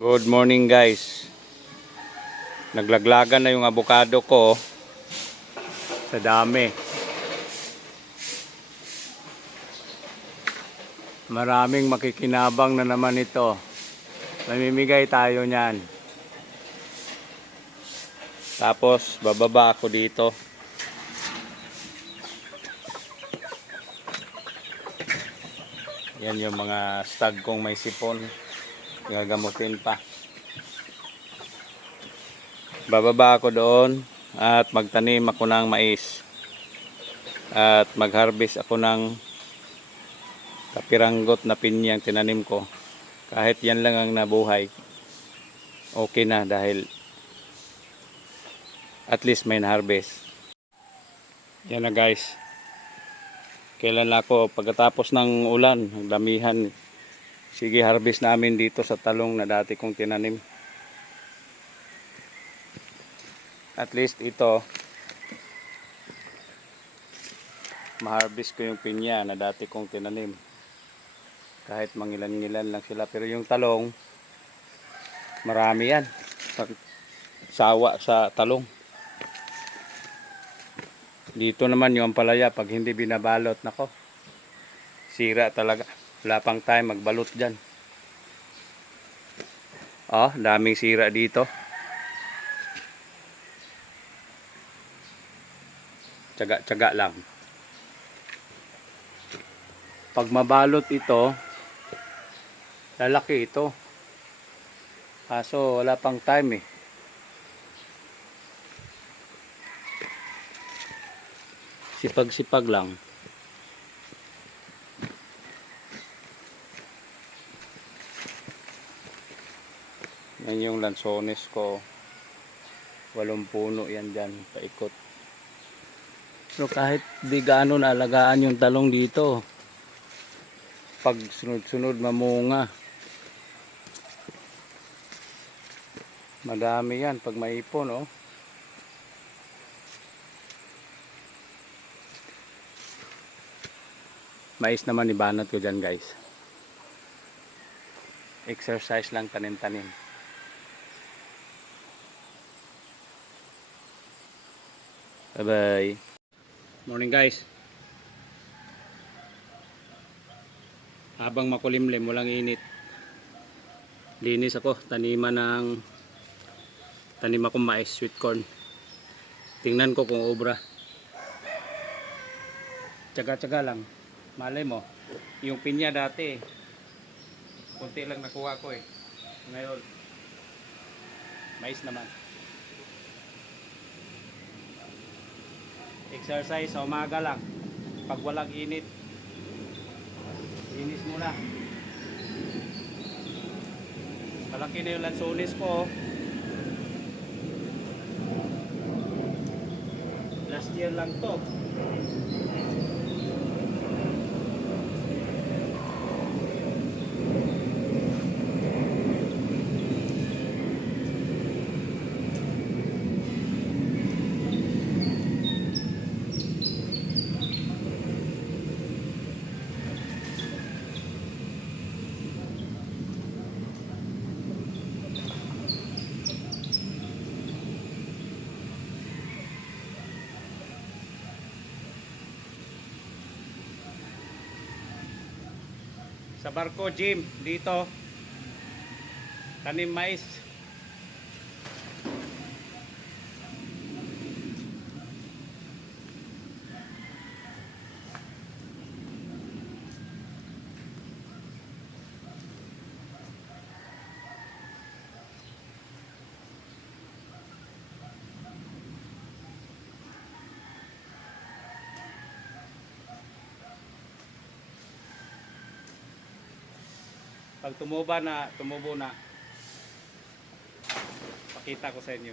Good morning guys. Naglaglagan na yung avocado ko sa dami. Maraming makikinabang na naman ito. Mamimigay tayo niyan. Tapos bababa ako dito. Yan yung mga stag kong may sipon. Gagamutin pa. Bababa ako doon at magtanim ako ng mais. At mag-harvest ako ng kapiranggot na pinyang tinanim ko. Kahit yan lang ang nabuhay, okay na dahil at least may na-harvest. Yan na guys. Kailan ako pagkatapos ng ulan, ang damihan. Sige, harvest namin dito sa talong na dati kong tinanim. At least ito, ma-harvest ko yung pinya na dati kong tinanim. Kahit mangilan-ngilan lang sila. Pero yung talong, marami yan. Sawa sa talong. Dito naman yung ampalaya, pag hindi binabalot, nako, sira talaga. Wala pang time magbalot dyan. Oh, daming sira dito. Tsaga-tsaga lang. Pag mabalot ito, lalaki ito. Kaso wala pang time eh. Sipag-sipag lang. Yan yung lansones ko. 8 puno yan dyan, paikot. So kahit di gaano naalagaan yung talong dito, pag sunod-sunod mamunga. Madami yan pag maipon, oh. Mais naman ibanat ko dyan guys. Exercise lang, tanim-tanim. Bye bye. Morning guys. Habang makulimlim, walang init, linis ako, tanim akong mais, sweet corn. Tingnan ko kung obra. Tsaga-tsaga lang. Malay mo, yung pinya dati, kunti lang nakuha ko eh. Ngayon, mais naman. Exercise sa umaga lang. Pag walang init, linis muna. Malaki na yung lansones ko. Last year lang to. Sa barko gym dito, tanim mais. Pag tumubo na, pakita ko sa inyo.